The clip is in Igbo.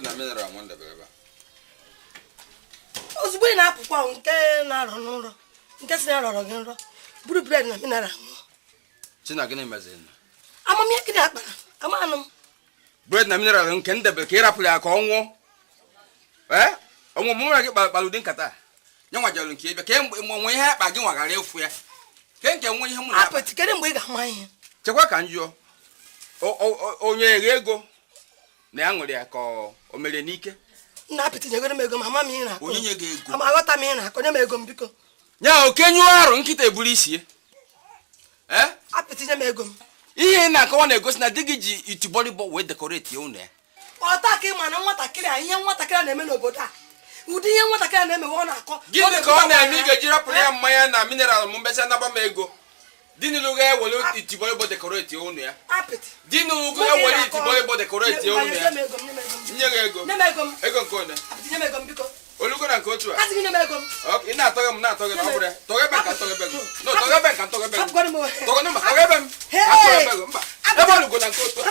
bread na mineral mo ndebe ebe. Ozugbo ị na-apụkwa nke na-arọ n'ụlọ nke si na-arọrọ gị nrọ buru bread na mineral m. China gịnị meziri? Amamihe gịnị akpara amanụ m. Bread na mineral nke ndebe ka ịrapụrụ ya ka ọ nwụọ. Ọnwụ mụrụ gị kpara ụdị nkata. Nye nwajalụ nke ebe ka nwe ihe akpa gị nwagara efu ya. Ke nke nwe ihe mụ na apụtị kedụ mgbe ị ga-ama ihe. Chekwa ka njụọ. Onye ego na ya nwere ya ka o mere n'ike. Nna apịtị nyegoro m ego ma ama m ihe na-akọ. Onye nye gị ego. Ama aghọta m ihe na-akọ nye m ego m biko. Nya okenye arụ nkịta eburu isi. Apịtị nye m ego m. Ihe na-akọwa na-egosi na di gị ji itibọlịbọ wee dekoreti ya ụnụ ya. Ọta ka ị ma na nwatakịrị a ihe nwatakịrị na-eme n'obodo a. Ụdị ihe nwatakịrị na-emewe ọ na-akọ. Gịnị ka ọ na-eme ị ga-eji rapụrụ ya mmanya na mineral m mbesa naba m ego? Di n'ilu ga-ewere itibọlịbọ dekoreti ya ụnụ ya. Apịtị. Di n'ilu ga-ewere itibọlịbọ dekoreti ya ụnụ ya. Nye gị ego. Nye m ego m. Ego nke one. Apịtị nye m ego m biko. Olugo na nke otu a. Asị gị nye m ego m. Ị na-atọghị m na-atọghị na ọ bụrụ ya. Tọghị ebe nka tọghị ebe m. No, tọghị ebe nka tọghị ebe m. Hapụgọrọ m. Tọghị mba tọghị ebe m. Atọghị ebe m mba. Ebe olugo na nke otu a.